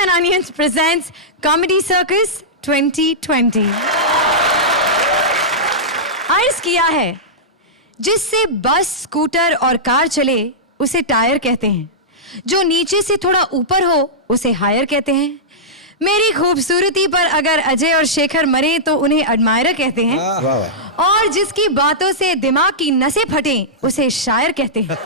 and Onions presents Comedy Circus 2020. अर्ज किया है, जिससे बस, स्कूटर और कार चले उसे टायर कहते हैं, जो नीचे से थोड़ा ऊपर हो उसे हायर कहते हैं, मेरी खूबसूरती पर अगर अजय और शेखर मरे तो उन्हें एडमायरर कहते हैं, और जिसकी बातों से दिमाग की नसें फटें उसे शायर कहते हैं।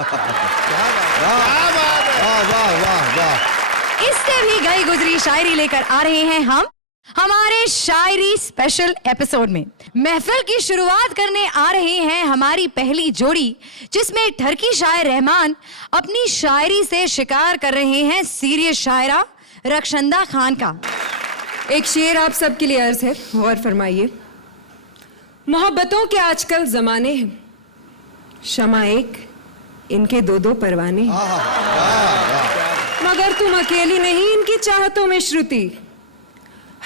इससे भी गई गुजरी शायरी लेकर आ रहे हैं हम हमारे शायरी स्पेशल एपिसोड में। महफिल की शुरुआत करने आ रहे हैं हमारी पहली जोड़ी, जिसमें ठरकी शायर रहमान अपनी शायरी से शिकार कर रहे हैं सीरियस शायरा रक्षंदा खान का। एक शेर आप सबके लिए अर्ज है, गौर फरमाइए। मोहब्बतों के आजकल जमाने हैं, शमा एक, इनके दो दो परवाने हैं, मगर तुम अकेली नहीं इनकी चाहतों में श्रुति,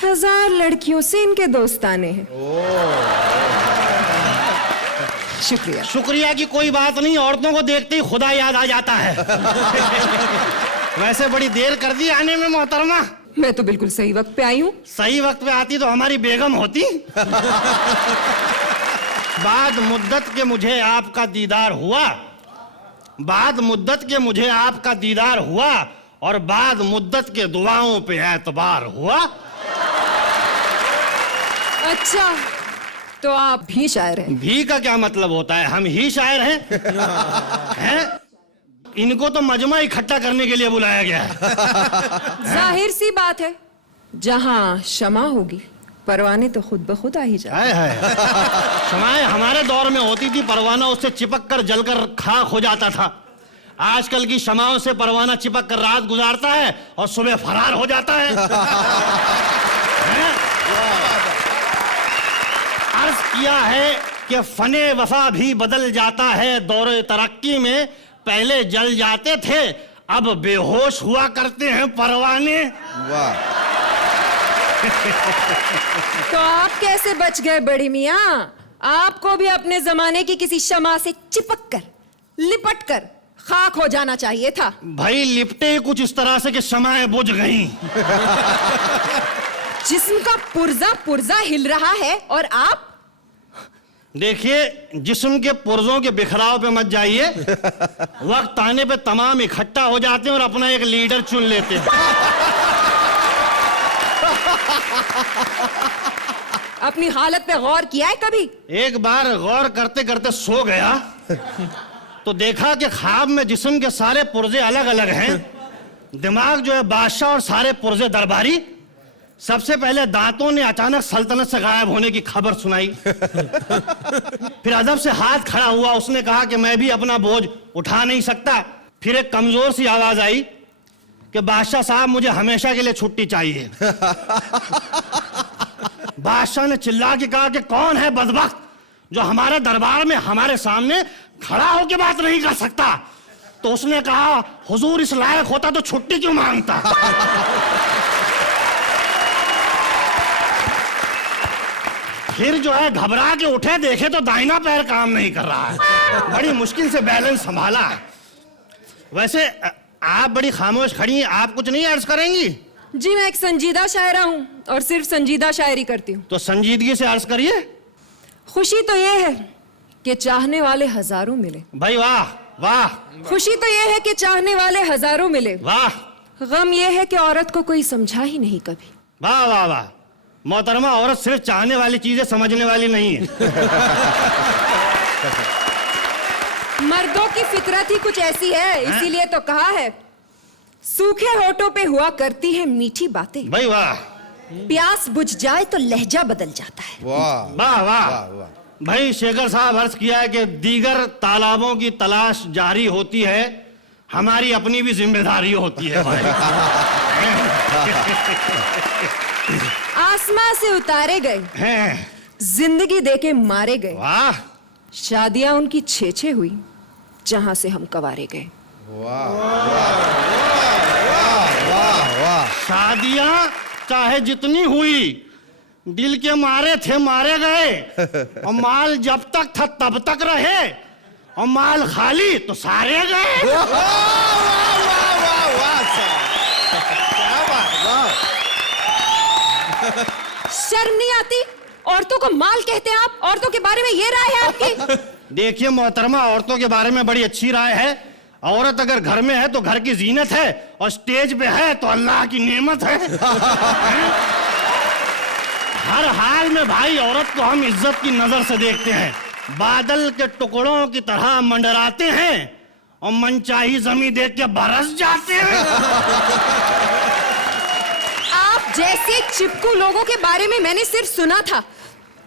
हजार लड़कियों से इनके दोस्ताने हैं। शुक्रिया। शुक्रिया की कोई बात नहीं, औरतों को देखते ही खुदा याद आ जाता है। वैसे बड़ी देर कर दी आने में मोहतरमा। मैं तो बिल्कुल सही वक्त पे आई हूँ। सही वक्त पे आती तो हमारी बेगम होती। बाद मुद्दत के मुझे आपका दीदार हुआ, बाद मुद्दत के मुझे आपका दीदार हुआ, और बाद मुद्दत के दुआओं पे एतबार हुआ। अच्छा, तो आप भी शायर हैं? भी का क्या मतलब होता है? हम ही शायर हैं। हैं? इनको तो मजमा इकट्ठा करने के लिए बुलाया गया है। जाहिर सी बात है, जहां क्षमा होगी परवाने तो खुद ब खुद आ ही जाए। क्षमाएं हमारे दौर में होती थी, परवाना उससे चिपक कर जलकर खाक हो जाता था। आजकल की क्षमाओं से परवाना चिपक कर रात गुजारता है और सुबह फरार हो जाता है। अर्ज किया है कि फने वफा भी बदल जाता है दौरे तरक्की में, पहले जल जाते थे अब बेहोश हुआ करते हैं परवाने। वाह। तो आप कैसे बच गए बड़ी मियां? आपको भी अपने जमाने की किसी शमा से चिपक कर, लिपट कर खाक हो जाना चाहिए था। भाई लिपटे ही कुछ इस तरह से कि शमाएं बुझ गईं। जिस्म का पुर्जा पुर्जा हिल रहा है और आप? देखिए, जिस्म के पुर्जों के बिखराव पे मत जाइए। वक्त आने पे तमाम इकट्ठा हो जाते हैं और अपना एक लीडर चुन लेते हैं। अपनी हालत पे गौर किया है कभी? एक बार गौर करते करते सो गया तो देखा कि ख्वाब में जिस्म के सारे पुर्जे अलग अलग हैं। दिमाग जो है बादशाह और सारे पुर्जे दरबारी। सबसे पहले दांतों ने अचानक सल्तनत से गायब होने की खबर सुनाई। फिर अदब से हाथ खड़ा हुआ, उसने कहा कि मैं भी अपना बोझ उठा नहीं सकता। फिर एक कमजोर सी आवाज आई कि बादशाह साहब मुझे हमेशा के लिए छुट्टी चाहिए। बादशाह ने चिल्ला के कहा कि कौन है बदबख्त जो हमारे दरबार में हमारे सामने खड़ा होकर बात नहीं कर सकता? तो उसने कहा, हुजूर इस लायक होता तो छुट्टी क्यों मांगता? फिर जो है घबरा के उठे, देखे तो दाहिना पैर काम नहीं कर रहा है। बड़ी मुश्किल से बैलेंस संभाला है। वैसे आप बड़ी खामोश खड़ी हैं, आप कुछ नहीं अर्ज करेंगी? जी मैं एक संजीदा शायरा हूँ और सिर्फ संजीदा शायरी करती हूँ। तो संजीदगी से अर्ज करिए। खुशी तो ये है कि चाहने वाले हजारों मिले। भाई वाह वाह। खुशी तो ये है कि चाहने वाले हजारों मिले। वाह। गम ये है कि औरत को कोई समझा ही नहीं कभी। वाह वाह वाह। मोहतरमा, औरत सिर्फ चाहने वाली चीजें समझने वाली नहीं है। मर्दों की फितरत ही कुछ ऐसी है, इसीलिए तो कहा है, सूखे होठों पे हुआ करती है मीठी बातें। भाई वाह। प्यास बुझ जाए तो लहजा बदल जाता है। वाह वाह वाह। वाह। भाई शेखर साहब अर्ज किया है कि दीगर तालाबों की तलाश जारी होती है, हमारी अपनी भी जिम्मेदारी होती है। भाई आसमां से उतारे गए हैं। जिंदगी देके मारे गए। वाह। शादियां उनकी छे हुई जहां से हम कवारे गए। वाह वाह वाह। शादियां चाहे जितनी हुई, दिल के मारे थे मारे गए, और माल जब तक था तब तक रहे, और माल खाली तो सारे गए। वाह वाह वाह वाह। क्या बात। वाह शर्म नहीं आती? औरतों को माल कहते हैं आप? औरतों के बारे में ये राय है आपकी? देखिए मोहतरमा, औरतों के बारे में बड़ी अच्छी राय है। औरत अगर घर में है तो घर की जीनत है, और स्टेज पे है तो अल्लाह की नेमत है। हर हाल में भाई औरत को हम इज्जत की नजर से देखते हैं। बादल के टुकड़ों की तरह मंडराते हैं और मनचाही जमीन देख के बरस जाते हैं। आप जैसे चिपकू लोगों के बारे में मैंने सिर्फ सुना था,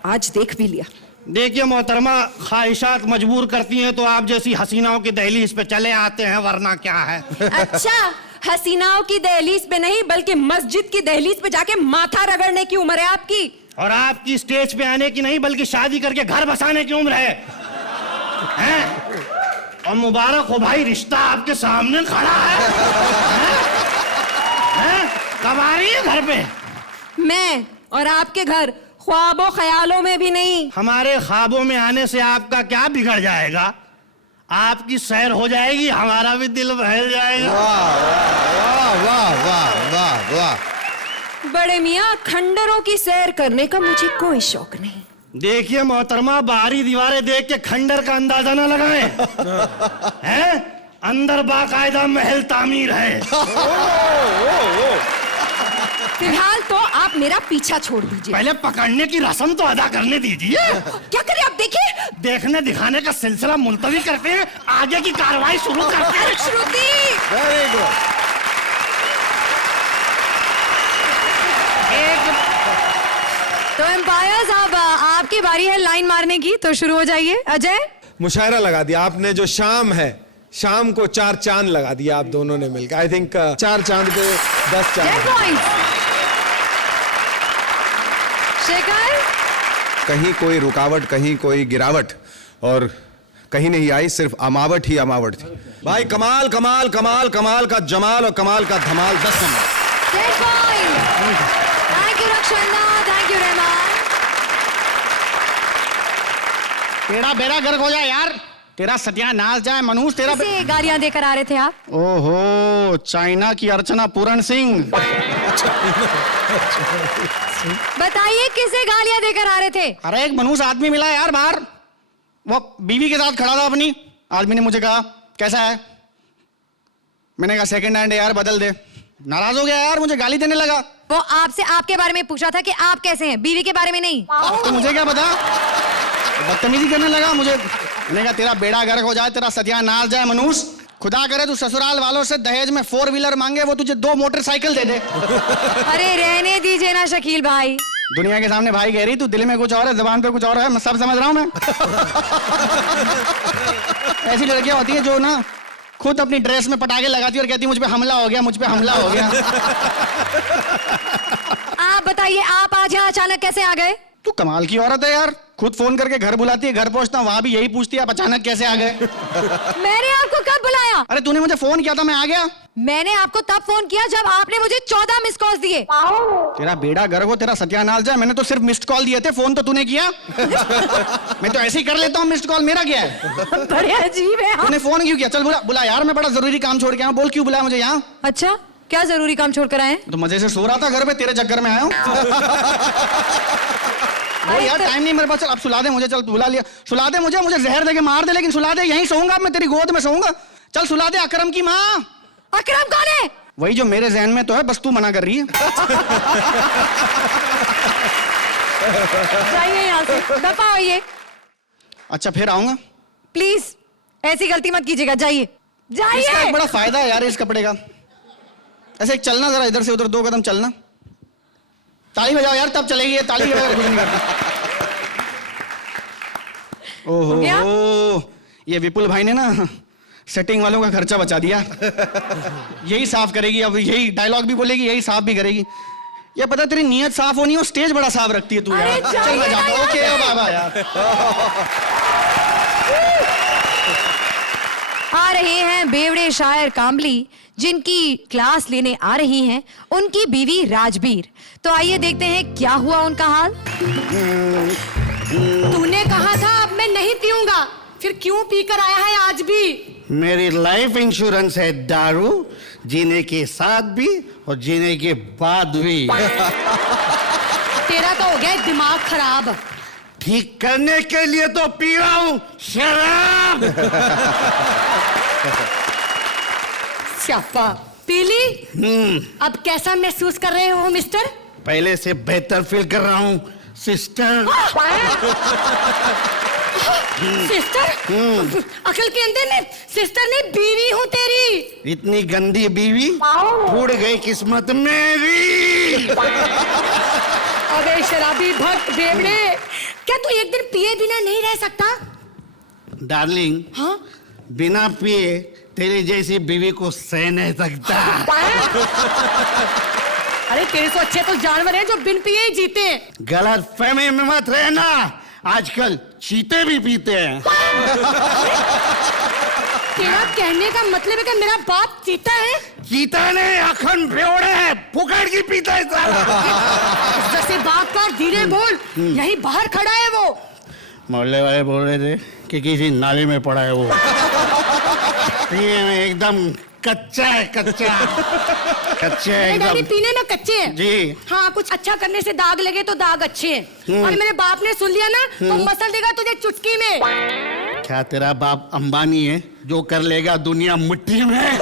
आज देख भी लिया। देखिए मोहतरमा, ख्वाहिशात मजबूर करती हैं तो आप जैसी हसीनाओं की दहलीज पे चले आते हैं, वरना क्या है। अच्छा, हसीनाओं की दहलीज पे नहीं बल्कि मस्जिद की दहलीज पे जाके माथा रगड़ने की उम्र है आपकी। और आपकी स्टेज पे आने की नहीं बल्कि शादी करके घर बसाने की उम्र है, हैं? और मुबारक हो भाई, रिश्ता आपके सामने खड़ा है, हैं? कब आ रही है घर पे? मैं और आपके घर ख्वाबों ख्यालों में भी नहीं। हमारे ख्वाबों में आने से आपका क्या बिगड़ जाएगा? आपकी सैर हो जाएगी, हमारा भी दिल बहल जाएगा। वाह वाह वाह वाह वाह। बड़े मियाँ, खंडरों की सैर करने का मुझे कोई शौक नहीं। देखिए मोहतरमा, बाहरी दीवारें देख के खंडर का अंदाजा ना लगाएं। हैं? अंदर बाकायदा महल तामीर है। फिलहाल तो आप मेरा पीछा छोड़ दीजिए। पहले पकड़ने की रस्म तो अदा करने दीजिए। क्या करें आप? देखिए, देखने दिखाने का सिलसिला मुलतवी करते हैं, आगे की कार्रवाई शुरू करते हैं। श्रुति, वेरी गुड। तो एम्पायर साहब, आपकी बारी है लाइन मारने की, तो शुरू हो जाइए। अजय, मुशायरा लगा दिया आपने। जो शाम है, शाम को 4 चांद लगा दिया आप दोनों ने मिलकर। आई थिंक 4 चांद पे 10 10 चांद। पॉइंट्स। शेखर, कहीं कोई रुकावट, कहीं कोई गिरावट, और कहीं नहीं आई, सिर्फ अमावट ही अमावट थी। भाई कमाल कमाल कमाल कमाल का जमाल और कमाल का धमाल। 10 number. 10 points. Thank you Rakshanna, thank you Rahman. तेरा बेड़ा गर्क हो जाए यार, तेरा सत्यानाश जाए मनुष्य, तेरा किसे गालियां देकर आ रहे थे आप? ओहो, चाइना की अर्चना पूरन सिंह। बताइए, किसे गालियां देकर आ रहे थे? अरे एक मनुष्य आदमी मिला यार बाहर, वो बीवी के साथ खड़ा था अपनी। आदमी ने मुझे कहा कैसा है, मैंने कहा सेकंड हैंड है यार, बदल दे। नाराज हो गया यार, मुझे गाली देने लगा। वो आपसे आपके बारे में पूछा था कि आप कैसे हैं, बीवी के बारे में नहीं। तो मुझे क्या पता, बदतमीजी करने लगा मुझे। मैंने कहा तेरा बेड़ा गर्क हो जाए, तेरा सत्यानाश जाए मनुष्य। खुदा करे तू ससुराल वालों से दहेज में 4 व्हीलर मांगे, वो तुझे 2 मोटरसाइकिल दे दे। अरे रहने दीजिए ना शकील भाई। दुनिया के सामने भाई कह रही, तू दिल में कुछ और है, जुबान पे कुछ और है, मैं सब समझ रहा हूं मैं। ऐसी लड़कियां होती है जो ना खुद अपनी ड्रेस में पटाखे लगाती है और कहती है मुझ पे हमला हो गया, मुझ पे हमला हो गया। आप बताइए, आप आज यहाँ अचानक कैसे आ गए? तू कमाल की औरत है यार, खुद फोन करके घर बुलाती है, घर पहुंचता हूं वहां भी यही पूछती है आप अचानक कैसे आ गए। मैंने आपको कब बुलाया? अरे तूने मुझे फोन किया था, मैं आ गया। मैंने आपको तब फोन किया जब आपने मुझे 14 मिस कॉल दिए। तेरा बेड़ा गर्क हो, तेरा सत्यानाश जाए, मैंने तो सिर्फ मिस्ड कॉल दिए थे, फोन तो तूने किया। मैं तो ऐसे ही कर लेता हूँ मिस्ड कॉल, मेरा क्या है। बड़े अजीब है आप। तूने फोन क्यों किया? चल बुला बुला यार, मैं बड़ा जरूरी काम छोड़ के आया हूं, बोल क्यों बुलाया मुझे यहाँ? अच्छा, क्या जरूरी काम छोड़ कर आए? तो मजे से सो रहा था घर पे, तेरे चक्कर में आया हूँ। अरे यार टाइम नहीं मेरे पास, चल अब सुला दे मुझे, चल बुला लिया, सुला दे मुझे, मुझे जहर देके मार दे लेकिन सुला दे, यहीं सोऊंगा मैं, तेरी गोद में सोऊंगा। चल सुला दे, अकरम की माँ। अकरम कौन है? वही जो मेरे जहन में तो है, बस तू मना कर रही है। जाइए यहाँ से, दफा होइए। अच्छा फिर आऊंगा। प्लीज ऐसी गलती मत कीजिएगा, जाइए इसका एक जाइए। बड़ा फायदा है यार इस कपड़े का, ऐसे एक चलना जरा इधर से उधर 2 कदम चलना। ताली बजाओ यार, तब चलेगी ये, ताली बजाओ कुछ नहीं करता। ओहो, ये विपुल भाई ने ना सेटिंग वालों का खर्चा बचा दिया। यही साफ करेगी अब, यही डायलॉग भी बोलेगी, यही साफ भी करेगी। ये पता तेरी नीयत साफ होनी हो, स्टेज बड़ा साफ रखती है तू अरे यार। चल मैं जाता हूं, ओके बाबा यार। आ रहे हैं बेवड़े शायर कामली, जिनकी क्लास लेने आ रही हैं उनकी बीवी राजबीर। तो आइए देखते हैं क्या हुआ उनका हाल। तूने कहा था अब मैं नहीं पीऊंगा, फिर क्यों पीकर आया है आज भी? मेरी लाइफ इंश्योरेंस है दारू, जीने के साथ भी और जीने के बाद भी। तेरा तो हो गया है दिमाग खराब। ठीक करने के लिए तो पी रहा हूं शराब। स्यापा पीली। अब कैसा महसूस कर रहे हो मिस्टर? पहले से बेहतर फील कर रहा हूं सिस्टर। सिस्टर? अकल के अंदर ने सिस्टर ने बीवी हूँ तेरी। इतनी गंदी बीवी उड़ गई किस्मत मेरी। अबे शराबी भक्त बेवड़े, क्या तू एक दिन पिए बिना नहीं रह सकता? डार्लिंग, हाँ? बिना पिए तेरी जैसी बीवी को सह नहीं सकता। अरे तेरे से अच्छे तो जानवर हैं जो बिन पिए ही जीते हैं। गलत फहमी में मत रहना, आजकल चीते भी पीते हैं। तेरा कहने का मतलब है कि मेरा बाप चीता है? चीता नहीं, अखंड बेवड़े है, फुकड़ की पीता है साला। जैसे बात कर, धीरे बोल, यही बाहर खड़ा है वो। मोहल्ले वाले बोल रहे थे कि किसी नाले में पड़ा है वो। ये एकदम कच्चा है, कच्चा कच्चे है डैडी एकदम। पीने में कच्चे हैं। जी। हाँ, कुछ अच्छा करने से दाग लगे तो दाग अच्छे हैं। और मेरे बाप ने सुन लिया ना तो मसल देगा तुझे चुटकी में। क्या तेरा बाप अंबानी है जो कर लेगा दुनिया मुट्ठी में?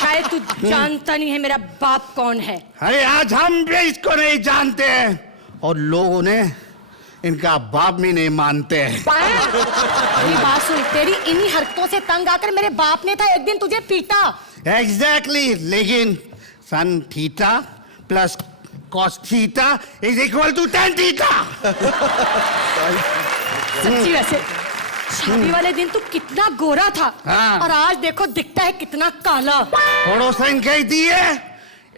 शायद तू जानता नहीं है मेरा बाप कौन है। अरे आज हम भी इसको नहीं जानते हैं और लोगों ने इनका बाप भी नहीं मानते हैं। मेरी बात सुन, तेरी इन्हीं हरकतों से तंग आकर मेरे बाप ने था एक दिन तुझे पीटा। एग्जैक्टली, लेकिन sin theta plus cos theta is equal to ten theta. सच्ची वैसे शादी वाले दिन तू कितना गोरा था। हाँ। और आज देखो दिखता है कितना काला। पड़ोसन कहती है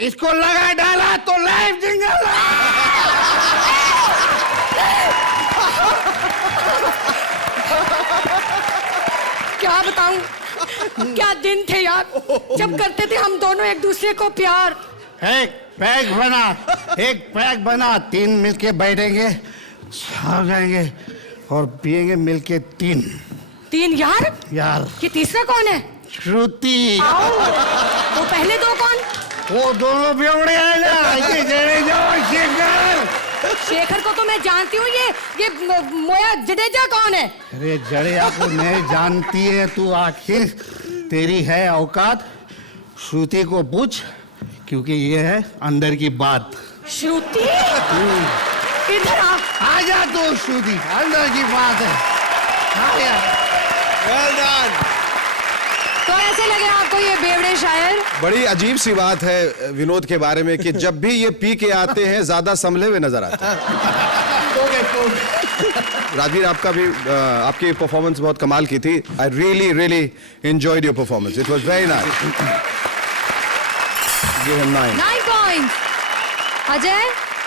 इसको लगा डाला तो लाइफ जिंगल। क्या बताऊं, क्या दिन थे यार जब करते थे हम दोनों एक दूसरे को प्यार। एक पैक बना, तीन मिलके बैठेंगे, छा जाएंगे और पिएंगे मिलके तीन। तीन यार? यार ये तीसरा कौन है? श्रुति। वो पहले दो कौन? वो दोनों बेवड़े हैं ना, ये जडेजा और शेखर। शेखर को तो मैं जानती हूँ, ये मोया जडेजा कौन है? अरे जडेजा को नहीं जानती है तू, आखिर तेरी है औकात? श्रुति को पूछ, क्योंकि ये है अंदर की बात। श्रुति? इधर आ जा तू श्रुति, अंदर की बात है। आजा। Well done. तो ऐसे लगे आपको ये बेवड़े शायर? बड़ी अजीब सी बात है विनोद के बारे में कि जब भी ये पी के आते हैं ज्यादा संभले हुए नजर आते हैं। राजवीर, आपका भी आपकी परफॉर्मेंस बहुत कमाल की थी। I really enjoyed your performance, it was very nice. Give him 9 points. Ajay?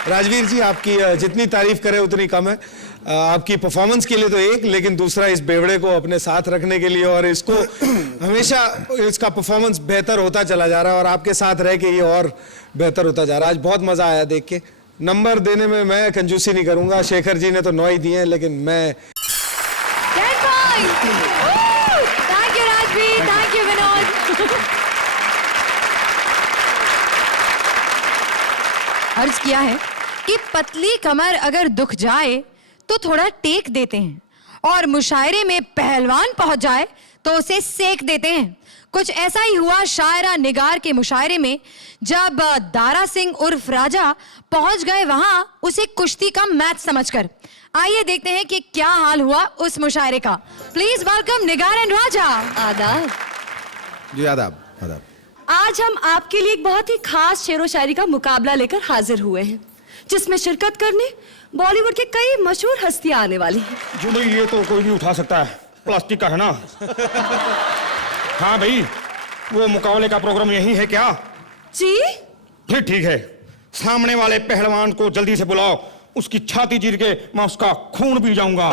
Rajveer ji, आपकी जितनी तारीफ करें उतनी कम है। आपकी परफॉर्मेंस के लिए तो एक, लेकिन दूसरा इस बेवड़े को अपने साथ रखने के लिए और इसको हमेशा इसका परफॉर्मेंस बेहतर होता चला जा रहा है और आपके साथ रह के ये और बेहतर होता जा रहा है। आज बहुत मजा आया देख के। नंबर देने में मैं कंजूसी नहीं करूंगा, शेखर जी ने तो 9 ही दिए हैं, लेकिन मैं 10 points. Thank you Rajveer, thank you Vinod. अर्ज किया है कि पतली कमर अगर दुख जाए तो थोड़ा टेक देते हैं और मुशायरे में पहलवान पहुंच जाए तो उसे सेक देते हैं। कुछ ऐसा ही हुआ शायरा निगार के मुशायरे में, जब दारा सिंह उर्फ राजा पहुंच गए वहां उसे कुश्ती का मैच समझकर। आइए देखते हैं कि क्या हाल हुआ उस मुशायरे का। प्लीज वेलकम निगार एंड राजा। आदाब। जी आदाब। आदाब। आज हम आपके लिए एक बहुत ही खास शेरो शायरी का मुकाबला लेकर हाजिर हुए हैं, जिसमें शिरकत करने बॉलीवुड के कई मशहूर हस्तियां आने वाली हैं। जी नहीं, ये तो कोई भी उठा सकता है, प्लास्टिक का है ना। हाँ भाई, वो मुकाबले का प्रोग्राम यही है क्या? जी फिर ठीक है, सामने वाले पहलवान को जल्दी से बुलाओ, उसकी छाती चीर के मैं उसका खून पी जाऊंगा।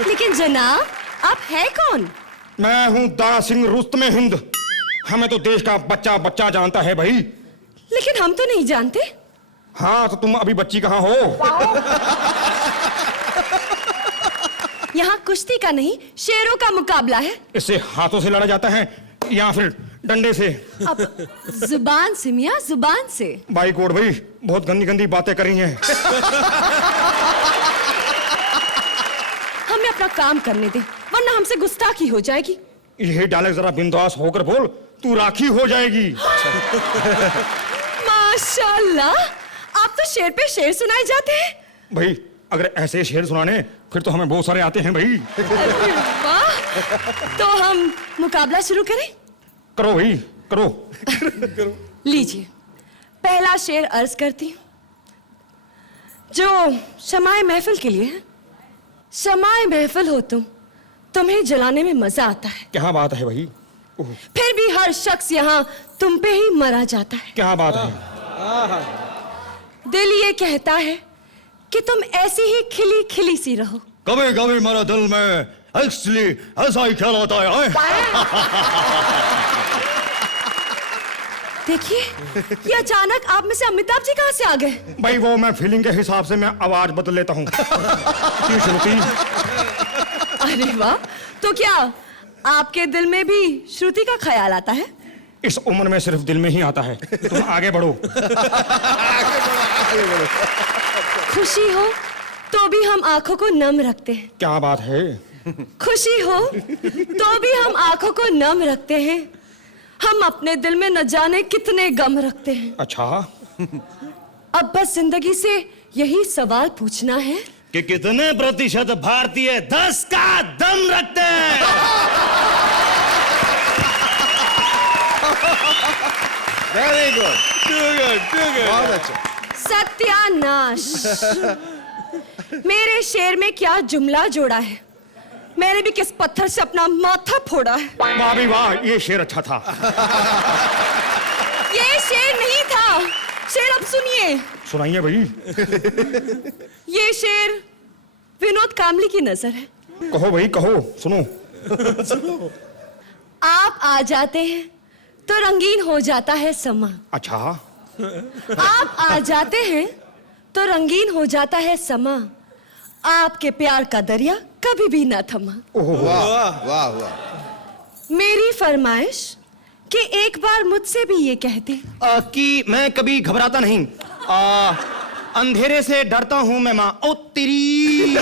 लेकिन जनाब, आप है कौन? मैं हूँ दारा सिंह रुस्तम हिंद। हमें तो देश का बच्चा बच्चा जानता है भाई। लेकिन हम तो नहीं जानते। हाँ, तो तुम अभी बच्ची कहाँ हो? यहाँ कुश्ती का नहीं, शेरों का मुकाबला है। इससे हाथों से लड़ा जाता है या फिर डंडे से। अब जुबान से मियाँ, जुबान से। भाई कोट भाई बहुत गंदी गंदी बातें करी हैं। हमें अपना काम करने दे, वरना हमसे गुस्ताखी हो जाएगी। यही डायलॉग जरा बिंदास होकर बोल, तू राखी हो जाएगी। माशाल्लाह, आप तो शेर पे शेर सुनाए जाते हैं। भाई अगर ऐसे शेर सुनाने फिर तो हमें बहुत सारे आते हैं भाई। अरे वाह, तो हम मुकाबला शुरू करें? करो भाई करो। लीजिए, पहला शेर अर्ज करती हूं, जो शमाए महफिल के लिए है। शमाए महफिल हो तुम, तुम्हें जलाने में मजा आता है। क्या बात है भाई। फिर भी हर शख्स यहाँ तुम पे ही मरा जाता है। क्या बात है। दिल ये कहता है कि तुम ऐसी ही खिली खिली सी रहो। कभी कभी मेरे दिल में एक्चुअली ऐसा ही ख्याल आता है। देखिए, ये अचानक आप में से अमिताभ जी कहाँ से आ गए? भाई वो मैं फीलिंग के हिसाब से मैं आवाज बदल लेता हूँ। क्यों श्रुति? अरे वाह, तो क्या आपके दिल में भी श्रुति का ख्याल आता है? इस उम्र में सिर्फ दिल में ही आता है। तुम आगे बढ़ो। खुशी हो तो भी हम आंखों को नम रखते हैं। क्या बात है। खुशी हो तो भी हम आंखों को नम रखते हैं। हम अपने दिल में न जाने कितने गम रखते हैं। अच्छा, अब बस जिंदगी से यही सवाल पूछना है कि कितने प्रतिशत भारतीय 10 का दम रखते हैं। वेरी गुड, टू गुड, बहुत अच्छा। सत्यानाश, मेरे शेर में क्या जुमला जोड़ा है। मैंने भी किस पत्थर से अपना माथा फोड़ा है। वाह भी वाह, ये शेर अच्छा था। ये शेर नहीं था। शेर अब सुनिए। सुनाइए भाई। ये शेर विनोद कामली की नजर है। कहो भाई कहो, सुनो। आप आ जाते हैं तो रंगीन हो जाता है समा। अच्छा, आप आ जाते हैं तो रंगीन हो जाता है समा। आपके प्यार का दरिया कभी भी ना थमा। वाह वाह वाह। मेरी फरमाइश कि एक बार मुझसे भी ये कहते कि मैं कभी घबराता नहीं, अंधेरे से डरता हूं मैं माँ। ओ तेरी।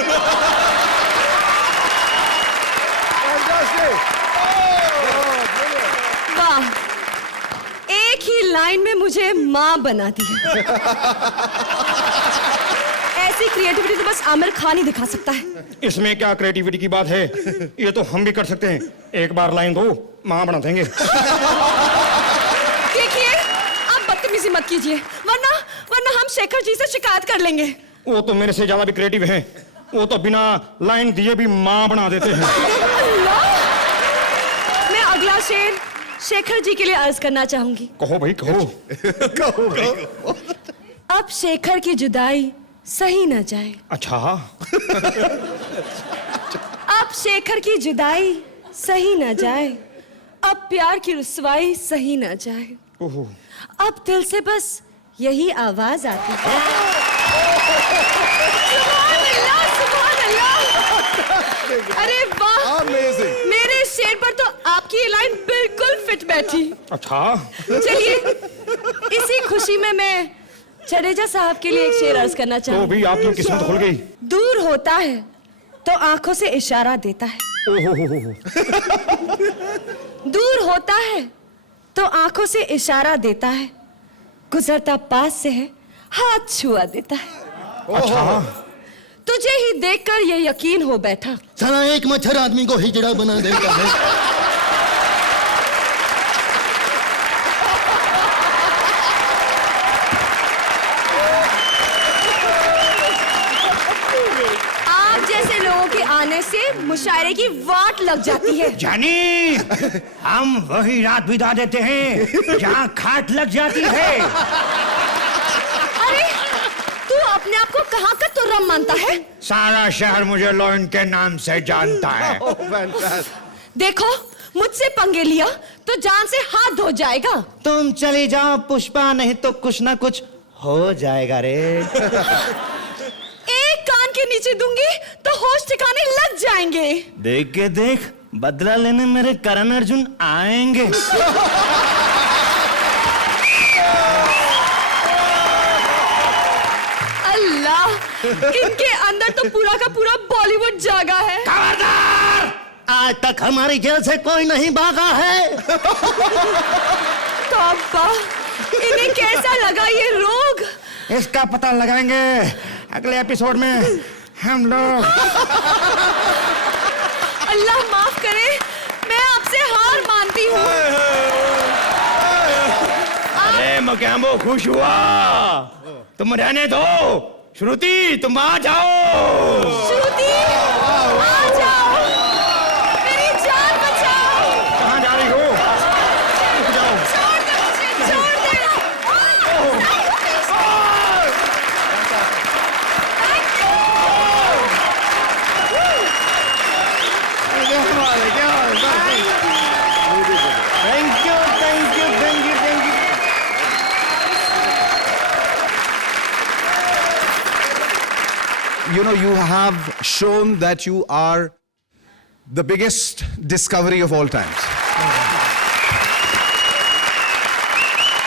वाह, एक ही लाइन में मुझे माँ बना दी। ऐसी क्रिएटिविटी तो बस आमिर खान ही दिखा सकता है। इसमें क्या क्रिएटिविटी की बात है, ये तो हम भी कर सकते हैं। एक बार लाइन दो, माँ बना देंगे। देखिए, आप बदतमीजी मत कीजिए, वरना हम शेखर जी से शिकायत कर लेंगे। वो तो मेरे से ज्यादा भी क्रिएटिव हैं। वो तो बिना लाइन दिए भी माँ बना देते हैं। अल्लाह! मैं अगला शेर शेखर जी के लिए अर्ज करना चाहूंगी। कहो भाई कहो। कहो। अब शेखर की जुदाई सही न जाए। अच्छा, अब शेखर की जुदाई सही न जाए। अब प्यार की रुसवाई सही न जाए। ओहो, अब दिल से बस यही आवाज आती है। सुभान अल्लाह। अरे वाह, अमेजिंग। मेरे शेर पर तो आपकी ये लाइन बिल्कुल फिट बैठी। अच्छा। चलिए, इसी खुशी में मैं जडेजा साहब के लिए एक शेर अर्ज करना तो चाहूंगी। भी आपकी किस्मत खुल गई। दूर होता है तो आंखों से इशारा देता है। ओहो, दूर होता है तो आंखों से इशारा देता है। गुजरता पास से है, हाथ छुआ देता है। अच्छा। तुझे ही देखकर ये यकीन हो बैठा। साला एक मच्छर आदमी को हिजड़ा बना देता है। आप जैसे लोगों के आने से मुशायरे की वाट लग जाती है। जानी, हम वही रात बिता देते हैं जहाँ खाट लग जाती है। अरे, तू अपने आप को कहाँ का तुर्रम मानता है? सारा शहर मुझे लॉयन के नाम से जानता है। देखो, मुझसे पंगे लिया तो जान से हाथ धो जाएगा। तुम चली जाओ पुष्पा, नहीं तो कुछ ना कुछ हो जाएगा रे। एक कान के नीचे दूंगी तो होश ठिकाने लग जाएंगे। देख के देख, बदला लेने मेरे करण अर्जुन आएंगे। अल्लाह, इनके अंदर तो पूरा का पूरा बॉलीवुड जागा है। खबरदार! आज तक हमारी जेल से कोई नहीं भागा है। तौबा, इन्हें कैसा लगा ये रोग? इसका पता लगाएंगे अगले एपिसोड में हम लोग। अल्लाह माफ करे, मैं आपसे हार मानती हूँ। अरे मकामो खुश हुआ, तुम रहने दो। श्रुति तुम आ जाओ। श्रुति, आ जाओ, मेरी जान बचाओ। कहाँ जा रही हो? छोड़ दे मुझे, छोड़ दे। Thank you, thank you, thank you, thank you. You know, you have shown that you are the biggest discovery of all times.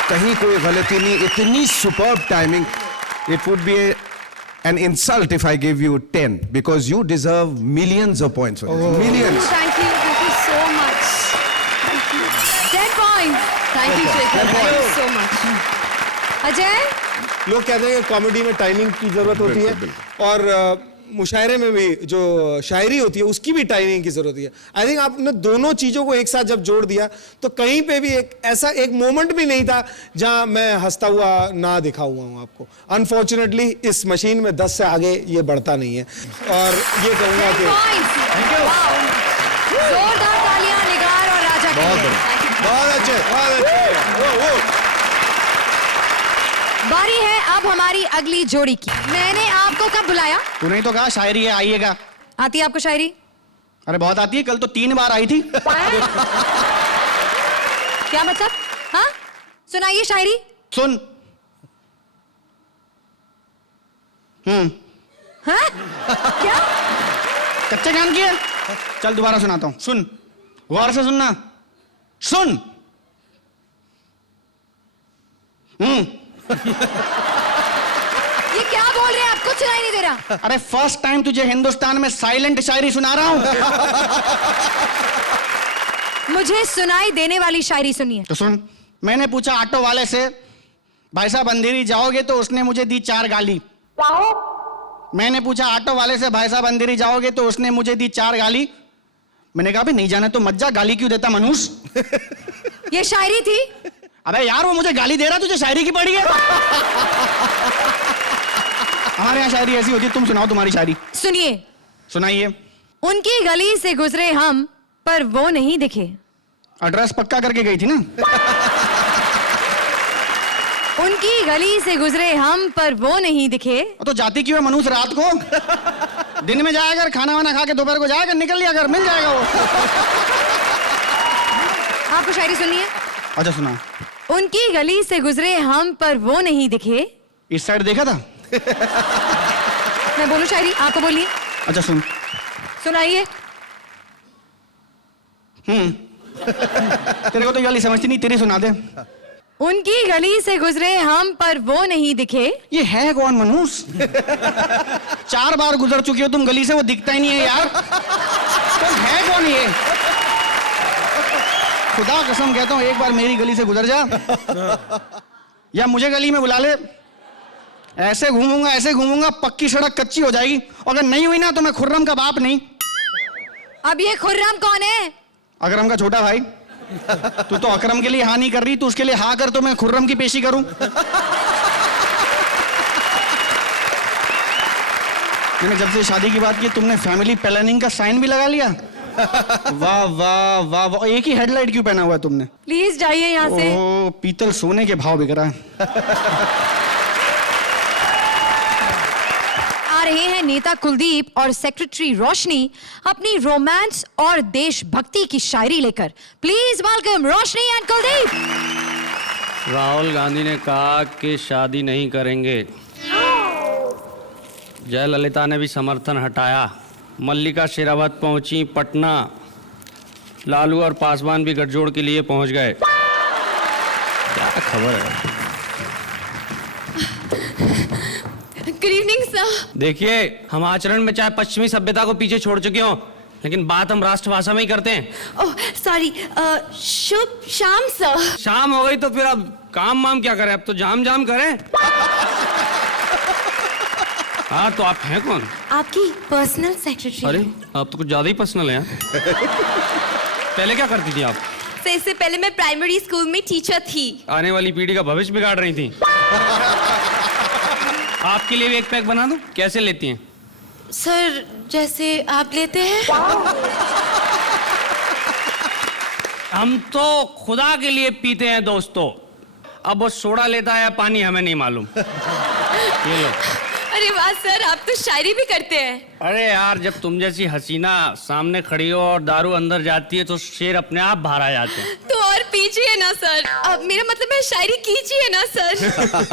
कहीं कोई गलती नहीं, इतनी superb timing. It would be an insult if I give you 10 because you deserve millions of points for this. Millions. Thank you so much. Thank you. 10 points. Thank you, Shekhar. Thank you so much. Ajay, लोग कहते हैं कि comedy में timing की जरूरत होती है और मुशायरे में भी जो शायरी होती है उसकी भी टाइमिंग की जरूरत है। आई थिंक आपने दोनों चीजों को एक साथ जब जोड़ दिया तो कहीं पे भी एक ऐसा एक मोमेंट भी नहीं था जहां मैं हंसता हुआ ना दिखा हुआ हूं आपको। अनफॉर्चुनेटली इस मशीन में 10 से आगे ये बढ़ता नहीं है और ये कहूंगा 10 कि points. Wow. जोरदार तालियां निगार और राजा के लिए। बहुत अच्छे, बहुत अच्छे। बारी है अब हमारी अगली जोड़ी की। मैंने आपको कब बुलाया? तूने तो कहा शायरी है, आइएगा। आती है आपको शायरी? अरे बहुत आती है, कल तो 3 बार आई थी। क्या मतलब? हाँ, सुनाइए शायरी। सुन। हाँ? क्या? कच्चे कान की है? चल दोबारा सुनाता हूं, सुन, गौर से सुनना। सुन। ये क्या बोल रहे हैं आप? कुछ सुनाई नहीं दे रहा। अरे फर्स्ट टाइम तुझे हिंदुस्तान में साइलेंट शायरी सुना रहा हूं। मुझे सुनाई देने वाली शायरी सुनिए। तो सुन। मैंने पूछा ऑटो वाले से, भाई साहब अंधेरी जाओगे? तो उसने मुझे दी 4 गाली। मैंने पूछा ऑटो वाले से, भाई साहब अंधेरी जाओगे? तो उसने मुझे दी 4 गाली। मैंने कहा नहीं जाना तो मत जा, गाली क्यों देता मनुष्य। ये शायरी थी? अबे यार वो मुझे गाली दे रहा, तुझे शायरी की पड़ी है? हमारे यहाँ शायरी ऐसी होती है, तुम सुनाओ तुम्हारी शायरी। सुनिए। सुनाइए। उनकी गली से गुजरे हम पर वो नहीं दिखे। एड्रेस पक्का करके गई थी ना? उनकी गली से गुजरे हम पर वो नहीं दिखे। तो जाती क्यों है मनुष्य रात को? दिन में जाया कर, खाना वाना खा के दोपहर को जाया कर, निकल लिया कर, मिल जाएगा वो। आपको शायरी सुनिए। अच्छा सुना। उनकी गली से गुजरे हम पर वो नहीं दिखे। इस साइड देखा था? मैं बोलूं शायरी, आपको बोलिए। अच्छा सुन। सुनाइए। तेरे को तो ये वाली समझती नहीं, तेरी सुना दे। उनकी गली से गुजरे हम पर वो नहीं दिखे। ये है कौन मनुष्य? 4 बार गुजर चुकी हो तुम गली से, वो दिखता ही नहीं है यार। तो है कौन ये? खुदा कसम कहता हूं, एक बार मेरी गली से गुजर जा या मुझे गली में बुला ले, ऐसे घूमूंगा, पक्की सड़क कच्ची हो जाएगी। अगर नहीं हुई ना तो मैं खुर्रम का बाप नहीं। अब ये खुर्रम कौन है? अकरम का छोटा भाई। तू तो अकरम के लिए हाँ नहीं कर रही, तू उसके लिए हाँ कर तो मैं खुर्रम की पेशी करूं। मैंने जब से शादी की बात की तुमने फैमिली प्लानिंग का साइन भी लगा लिया। वाह वाह वाह वाह, एक ही हेडलाइट क्यों पहना हुआ है तुमने? प्लीज जाइए यहाँ से। ओह, पीतल सोने के भाव बिक रहा है। आ रहे हैं नेता कुलदीप और सेक्रेटरी रोशनी अपनी रोमांस और देशभक्ति की शायरी लेकर। Please welcome Roshni and Kuldeep. Rahul Gandhi ने कहा कि शादी नहीं करेंगे। जयललिता ने भी समर्थन हटाया। मल्लिका शेरावत पहुंची पटना, लालू और पासवान भी गठजोड़ के लिए पहुंच गए। क्या खबर है? Good evening sir. देखिए, हम आचरण में चाहे पश्चिमी सभ्यता को पीछे छोड़ चुके हों, लेकिन बात हम राष्ट्रभाषा में ही करते हैं। ओह सॉरी, शुभ शाम सर। शाम हो गई तो फिर अब काम वाम क्या करें? अब तो जाम जाम करें। हाँ, तो आप हैं कौन? आपकी पर्सनल सेक्रेटरी। अरे, आप तो कुछ ज्यादा ही पर्सनल हैं। पहले क्या करती थी आप? सर, इससे पहले मैं प्राइमरी स्कूल में टीचर थी। आने वाली पीढ़ी का भविष्य बिगाड़ रही थी। आपके लिए भी एक पैक बना दूं? कैसे लेती हैं? सर, जैसे आप लेते हैं। हम तो खुदा के लिए पीते हैं दोस्तों। अब वो सोडा लेता है या पानी हमें नहीं मालूम। ये लो। अरे वाह सर, आप तो शायरी भी करते हैं। अरे यार, जब तुम जैसी हसीना सामने खड़ी हो और दारू अंदर जाती है तो शेर अपने आप बाहर आ जाते हैं। तो और पीजिए ना सर। अब मेरा मतलब है शायरी कीजिए ना सर।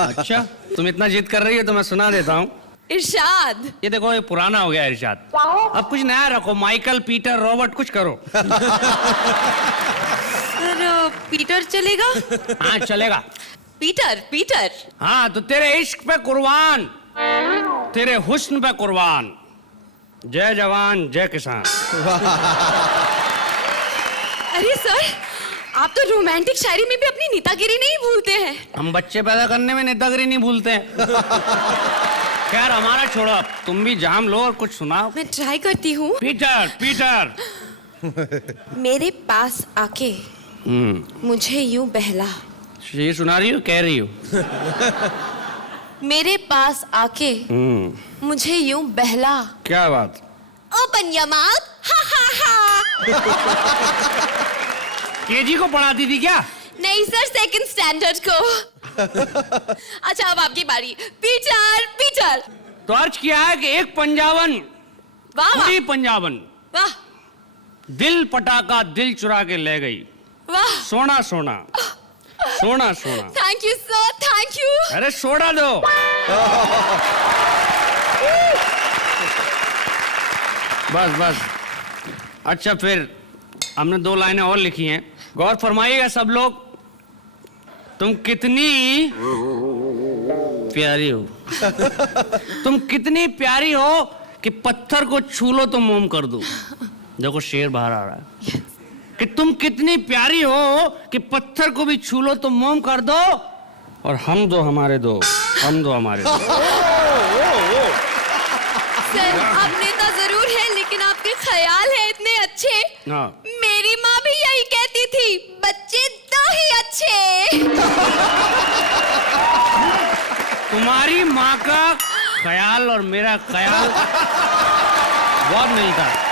अच्छा, तुम इतना जिद कर रही हो तो मैं सुना देता हूँ। इरशाद। ये देखो, ये पुराना हो गया इरशाद। अब कुछ नया रखो, माइकल, पीटर, रॉबर्ट, कुछ करो। सर, पीटर चलेगा? हाँ, चलेगा। Peter, Peter. हाँ, तो तेरे इश्क पे कुर्बान, तेरे हुस्न पे कुर्बान, जय जवान जय किसान। अरे सर, आप तो रोमांटिक शायरी में भी अपनी नेतागिरी नहीं भूलते हैं। हम बच्चे पैदा करने में नेतागिरी नहीं भूलते हैं। खैर, हमारा छोड़ो, अब तुम भी जाम लो और कुछ सुनाओ। मैं ट्राई करती हूँ। Peter, Peter. मेरे पास आके मुझे यूं बहला। ये सुना रही हो, कह रही हो? मेरे पास आके मुझे यूं बहला। क्या बात? ओपन योर माउथ, हा हा हा। केजी को पढ़ाती थी क्या? नहीं सर, सेकंड स्टैंडर्ड को। अच्छा, अब आपकी बारी। Peter, Peter. तो अर्ज किया है कि एक पंजाबन, वाह वाह पूरी पंजाबन वाह दिल पटाका दिल चुरा के ले गई। वाह। सोना सोना, सोना सोना। Thank you sir, thank you. अरे सोडा दो। बस बस। अच्छा, फिर हमने 2 लाइनें और लिखी हैं, गौर फरमाइएगा सब लोग। तुम कितनी प्यारी हो। तुम कितनी प्यारी हो कि पत्थर को छू लो तो मोम कर दूं। देखो, शेर बाहर आ रहा है कि तुम कितनी प्यारी हो कि पत्थर को भी छू लो तो मोम कर दो, और हम दो हमारे दो, हम दो हमारे दो। सर, आप नेता जरूर है, लेकिन आपके ख्याल है इतने अच्छे। हाँ। मेरी माँ भी यही कहती थी, बच्चे दो ही अच्छे। तुम्हारी माँ का ख्याल और मेरा ख्याल बहुत मिलता है,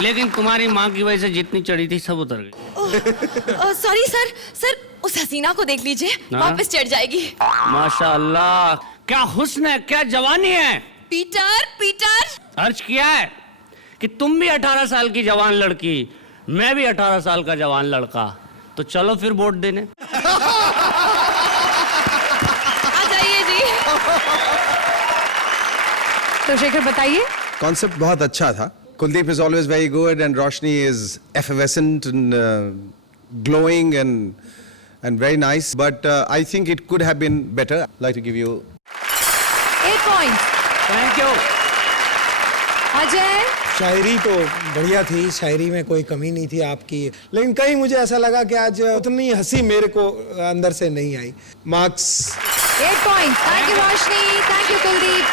लेकिन तुम्हारी माँ की वजह से जितनी चढ़ी थी सब उतर गई। सॉरी सर, सर उस हसीना को देख लीजिए, हाँ? वापस चढ़ जाएगी। माशाअल्लाह, क्या हुस्न है, क्या जवानी है। Peter, Peter. अर्ज किया है कि तुम भी 18 साल की जवान लड़की, मैं भी 18 साल का जवान लड़का, तो चलो फिर वोट देने। आ जाइए जी। तो शेखर बताइए। Concept बहुत अच्छा था. Kuldeep is always very good and Roshni is effervescent and glowing and very nice. But I think it could have been better. I'd like to give you 8 points. Thank you. Ajay. शायरी तो बढ़िया थी, शायरी में कोई कमी नहीं थी आपकी, लेकिन कहीं मुझे ऐसा लगा कि आज उतनी हंसी मेरे को अंदर से नहीं आई। Marks 8 points. Thank you Roshni, thank you Kuldeep.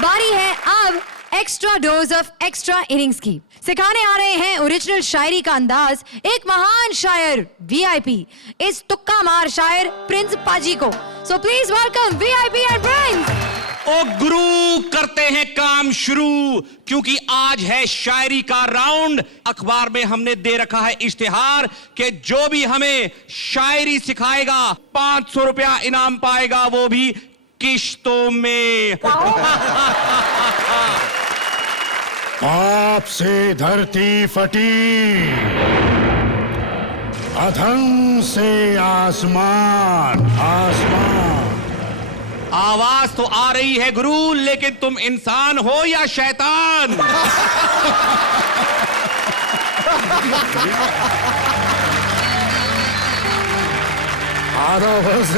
बारी है अब extra dose of extra innings की। सिखाने आ रहे हैं ओरिजिनल शायरी का अंदाज एक महान शायर वीआईपी, इस तुक्का मार शायर प्रिंस पाजी को। So please welcome VIP and prince. ओ गुरु, करते हैं काम शुरू, क्योंकि आज है शायरी का राउंड। अखबार में हमने दे रखा है इश्तिहार कि जो भी हमें शायरी सिखाएगा 500 रुपया इनाम पाएगा, वो भी किश्तों में। पाप से धरती फटी, अधर्म से आसमान, आसमान आवाज तो आ रही है गुरु, लेकिन तुम इंसान हो या शैतान? आधा वर्ष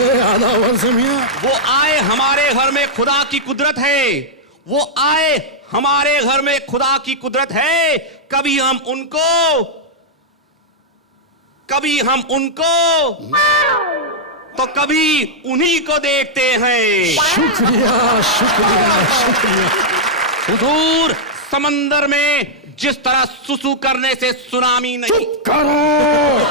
है मियां। वो आए हमारे घर में, खुदा की कुदरत है। वो आए हमारे घर में, खुदा की कुदरत है। कभी हम उनको तो कभी उन्हीं को देखते हैं। शुक्रिया शुक्रिया शुक्रिया। हुजूर, समंदर में जिस तरह सुसु करने से सुनामी नहीं। करो,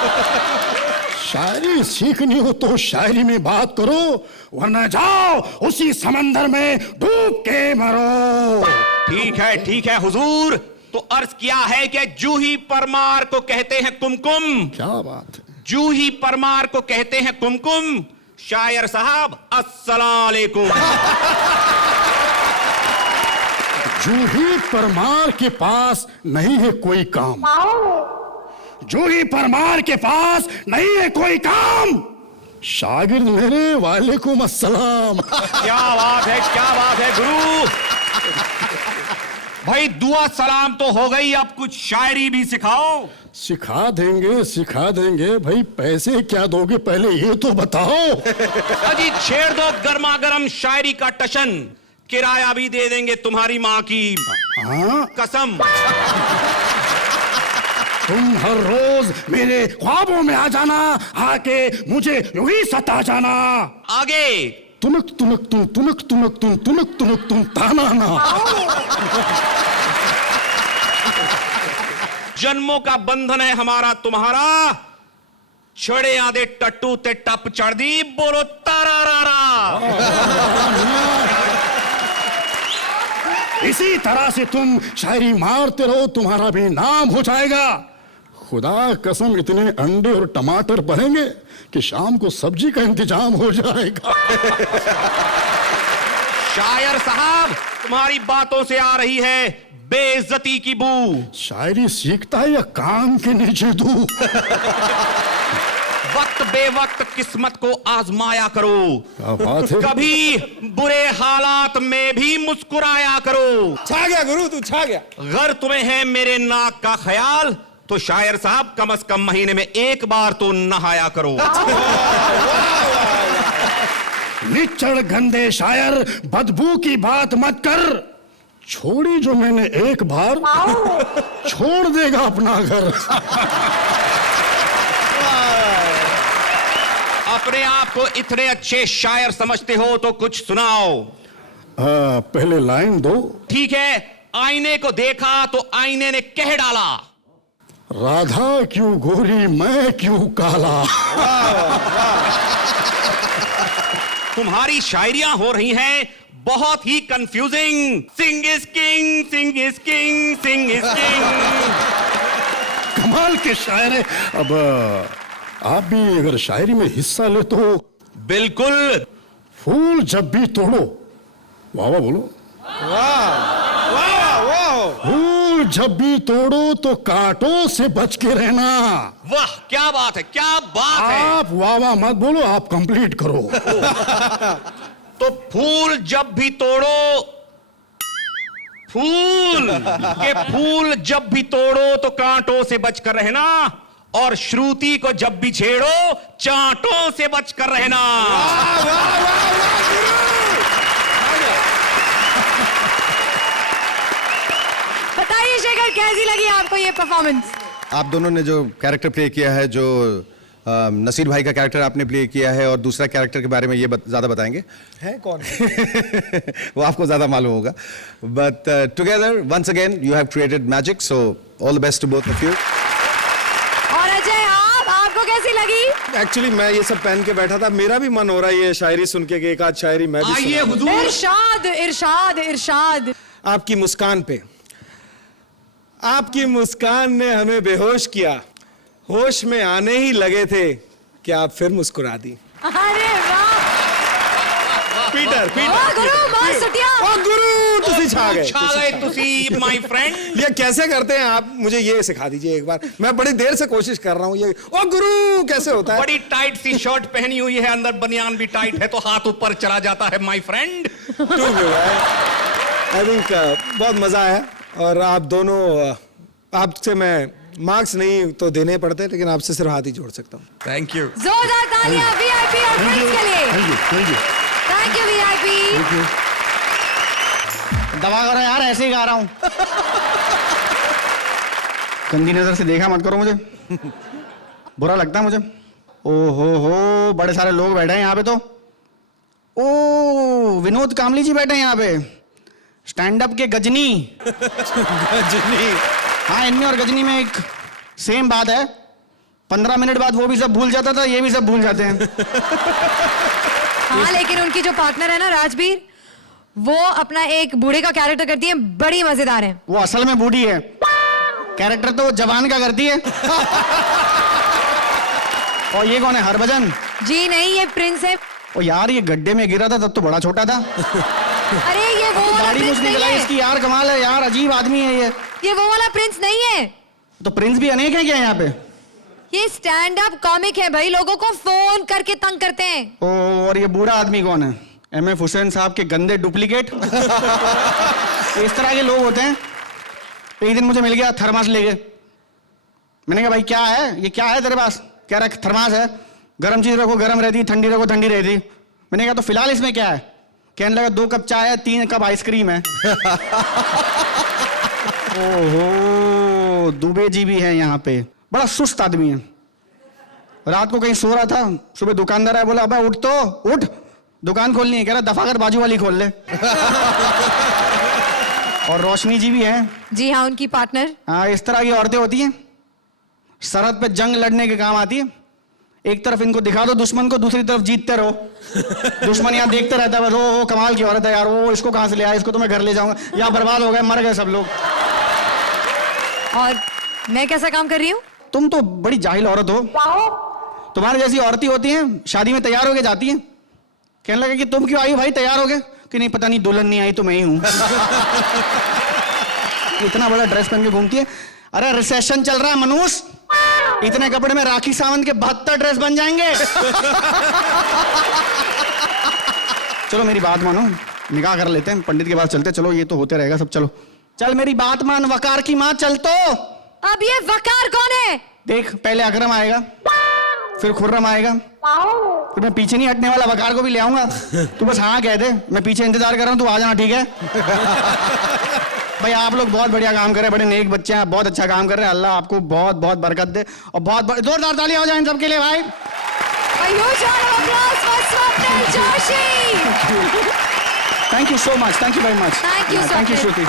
शायरी सीखनी हो तो शायरी में बात करो, वरना जाओ उसी समंदर में डूब के मरो। ठीक है हुजूर। तो अर्ज किया है कि जूही परमार को कहते हैं कुमकुम। क्या बात है। जूही परमार को कहते हैं कुमकुम। शायर साहब, अस्सलाम वालेकुम। जूही परमार के पास नहीं है कोई काम। जूही परमार के पास नहीं है कोई काम। शागिर्द मेरे, वालेकुम अस्सलाम। क्या बात है गुरु। भाई दुआ सलाम तो हो गई, अब कुछ शायरी भी सिखाओ। सिखा देंगे भाई। पैसे क्या दोगे पहले ये तो बताओ। अजी छेड़ दो गर्मा गर्म शायरी का टशन, किराया भी दे देंगे तुम्हारी माँ की हाँ? कसम। तुम हर रोज मेरे ख्वाबों में आ जाना, आके मुझे यूं ही सता जाना। आगे तुनक तुम ताना ना। जन्मों का बंधन है हमारा तुम्हारा, छड़े आदे टट्टू ते टप चढ़ दी, बोलो तारा रारा। इसी तरह से तुम शायरी मारते रहो, तुम्हारा भी नाम हो जाएगा। खुदा कसम इतने अंडे और टमाटर बढ़ेंगे कि शाम को सब्जी का इंतजाम हो जाएगा। शायर साहब, तुम्हारी बातों से आ रही है बेइज्जती की बू। शायरी सीखता है या कान के नीचे दू। वक्त बेवक्त किस्मत को आजमाया करो। क्या बात है। कभी बुरे हालात में भी मुस्कुराया करो। छा गया गुरु, तू छा गया। अगर तुम्हें है मेरे नाक का ख्याल, तो शायर साहब कम से कम महीने में एक बार तो नहाया करो। निच्चड़ गंदे शायर, बदबू की बात मत कर। छोड़ी जो मैंने एक बार, छोड़ देगा अपना घर। अपने आप को इतने अच्छे शायर समझते हो तो कुछ सुनाओ। पहले लाइन दो। ठीक है। आईने को देखा तो आईने ने कह डाला, राधा क्यों गोरी मैं क्यों काला। तुम्हारी शायरियां हो रही हैं बहुत ही confusing. Singh is king, Singh is king, Singh is king. कमाल के शायर है। अब आप भी अगर शायरी में हिस्सा ले तो। बिल्कुल। फूल जब भी तोड़ो, वाह वाह बोलो। फूल जब भी तोड़ो तो कांटों से बच के रहना। वाह क्या बात है, क्या बात है। आप वाह वाह मत बोलो, आप कंप्लीट करो। तो फूल जब भी तोड़ो, फूल जब भी तोड़ो तो कांटों से बचकर रहना, और श्रुति को जब भी छेड़ो चांटों से बचकर रहना। बताइए शेखर, कैसी लगी आपको ये परफॉर्मेंस? आप दोनों ने जो कैरेक्टर प्ले किया है, जो नसीर भाई का कैरेक्टर आपने प्ले किया है, और दूसरा कैरेक्टर के बारे में ये ज़्यादा बताएंगे। है कौन? वो आपको ज़्यादा मालूम होगा। But together once again you have created magic, so all the best to both of you. और अजय, आपको कैसी लगी? एक्चुअली मैं ये सब पहन के बैठा था, मेरा भी मन हो रहा है ये शायरी सुन के कि एक आध शायरी मैं भी आइए सुनाऊं। हुजूर। इरशाद इरशाद इरशाद। आपकी मुस्कान पे, आपकी मुस्कान ने हमें बेहोश किया, होश में आने ही लगे थे कि आप फिर मुस्कुरा दी। अरे वाह, पीटर वाह गुरु, वाह सुटिया। ओ गुरु, तुसी छा गए। छा गए तुसी माय फ्रेंड। ये कैसे करते हैं आप? मुझे ये सिखा दीजिए एक बार। मैं बड़ी देर से कोशिश कर रहा हूँ ये ओ गुरु कैसे होता है? बड़ी टाइट सी शर्ट पहनी हुई है, अंदर बनियान भी टाइट है, तो हाथ ऊपर चला जाता है माय फ्रेंड। आई थिंक बहुत मजा आया और आप दोनों आपसे मैं मार्क्स नहीं तो देने पड़ते, लेकिन आपसे सिर्फ हाथ ही जोड़ सकता हूँ। Thank you. जोरदार तालियां वीआईपी और फ्रेंड्स के लिए। Thank you VIP. दबा करो यार, ऐसे ही गा रहा हूं। गंदी नजर से देखा मत करो मुझे, बुरा लगता है मुझे। हो बड़े सारे लोग बैठे हैं यहाँ पे। तो ओ विनोद कामली जी बैठे हैं यहाँ पे, स्टैंड अप के गजनी। गजनी। हाँ, इनमें और गजनी में एक सेम बात है। 15 मिनट बाद वो भी सब भूल जाता था, ये भी सब भूल जाते हैं। हाँ, लेकिन उनकी जो पार्टनर है ना राजबीर, वो अपना एक बूढ़े का कैरेक्टर करती है, बड़ी मजेदार है। वो असल में बूढ़ी है, कैरेक्टर तो जवान का करती है। और ये कौन है, हरभजन? जी नहीं, ये प्रिंस है। ओ यार, ये गड्ढे में गिरा था तब तो बड़ा छोटा था। अरे ये वो वाला दाढ़ी प्रिंस मुझ नहीं निकला है। इसकी यार, कमाल है यार, अजीब आदमी है ये वो वाला प्रिंस नहीं है। तो प्रिंस भी अनेक है क्या यहाँ पे? ये स्टैंड अप कॉमिक है भाई, लोगों को फोन करके तंग करते हैं। ओ, और ये बूढ़ा आदमी कौन है? MF हुसैन साहब के गंदे डुप्लीकेट। इस तरह के लोग होते हैं। एक दिन मुझे मिल गया थर्मास लेके। मैंने कहा भाई क्या है, ये क्या है तेरे पास? कह रहा थर्मास है, गर्म चीज रखो गर्म रहती, ठंडी रखो ठंडी रहती। मैंने कहा तो फिलहाल इसमें क्या है? कहने लगा 2 कप चाय है, 3 कप आइसक्रीम है। ओहो, दुबे जी भी है यहाँ पे, बड़ा सुस्त आदमी है। रात को कहीं सो रहा था, सुबह दुकानदार आया, बोला अबे उठ तो उठ, दुकान खोलनी है। कह रहा दफा कर बाजू वाली खोल ले। और रोशनी जी भी हैं। जी हाँ, उनकी पार्टनर। हाँ, इस तरह की औरतें होती हैं, सरहद पे जंग लड़ने के काम आती है। एक तरफ इनको दिखा दो दुश्मन को, दूसरी तरफ जीतते रहो। दुश्मन यहाँ देखते रहता है, बस ओ कमाल की औरत है यार, वो इसको कहाँ से ले आया, इसको तो मैं घर ले जाऊंगा। यहाँ बर्बाद हो गए, मर गए सब लोग। और मैं कैसा काम कर रही हूँ? तुम तो बड़ी जाहिल औरत हो। तुम्हारे जैसी औरतें होती हैं, शादी में तैयार होके जाती हैं, कहने लगा कि तुम क्यों आई भाई तैयार हो गए? कि नहीं पता नहीं, दुल्हन नहीं आई तो मैं ही हूं। इतना बड़ा ड्रेस पहन के घूमती है। अरे रिसेशन चल रहा है मनुष्य, इतने कपड़े में राखी सावंत के 72 ड्रेस बन जाएंगे। चलो मेरी बात मानो, निकाह कर लेते हैं, पंडित के पास चलते। चलो ये तो होते रहेगा सब, चलो चल मेरी बात मान, वकार की माँ चल तो। अब ये वकार कौन है? देख, पहले अकरम आएगा, फिर खुर्रम आएगा, फिर मैं पीछे नहीं हटने वाला, वकार को भी ले आऊंगा। तू बस हाँ कह दे, मैं पीछे इंतजार कर रहा हूँ, तू आ जाना, ठीक है? भाई आप लोग बहुत बढ़िया काम कर रहे हैं, बड़े नेक बच्चे हैं, बहुत अच्छा काम कर रहे हैं। अल्लाह आपको बहुत बहुत बरकत दे, और बहुत जोरदार तालियां हो जाए इन सबके लिए भाई। Thank you so much, thank you very much, thank you Shruti.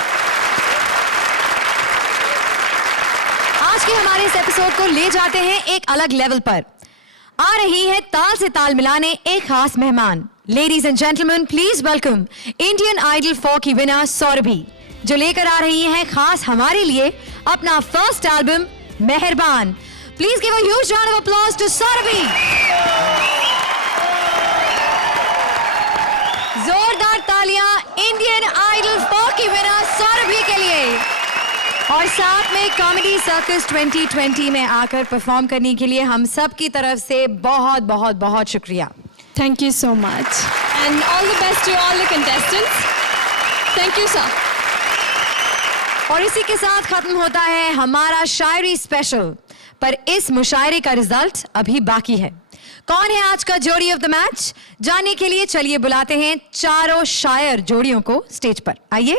आज के हमारे इस एपिसोड को ले जाते हैं एक अलग लेवल पर। आ रही है ताल से ताल मिलाने एक खास मेहमान। Ladies and gentleman, please welcome Indian Idol 4 की विनर सौरभी, जो लेकर आ रही हैं खास हमारे लिए अपना first album Meherbaan. Please give a huge round of applause to Saurabhi. जोरदार तालियां इंडियन आइडल 4 की विनर सौरभी के लिए, और साथ में कॉमेडी सर्कस 2020 में आकर परफॉर्म करने के लिए हम सब की तरफ से बहुत बहुत बहुत शुक्रिया। Thank you so much and all the best to all the contestants. Thank you sir. और इसी के साथ खत्म होता है हमारा शायरी स्पेशल, पर इस मुशायरे का रिजल्ट अभी बाकी है। कौन है आज का जोड़ी ऑफ द मैच, जानने के लिए चलिए बुलाते हैं चारों शायर जोड़ियों को स्टेज पर। आइए।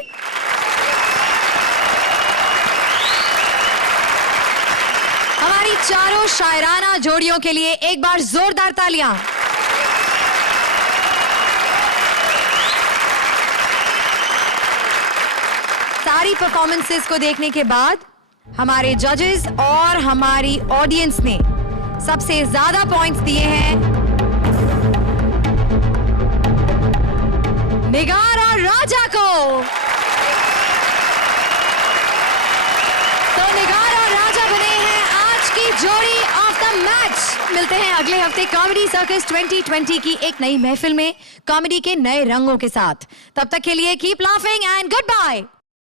हमारी चारों शायराना जोड़ियों के लिए एक बार जोरदार तालियां। सारी परफॉर्मेंसेस को देखने के बाद हमारे जजेस और हमारी ऑडियंस ने सबसे ज्यादा पॉइंट्स दिए हैं निगार और राजा को। तो निगार और राजा बने हैं आज की जोड़ी ऑफ द मैच। मिलते हैं अगले हफ्ते कॉमेडी सर्कस 2020 की एक नई महफिल में कॉमेडी के नए रंगों के साथ। तब तक के लिए keep laughing and good bye.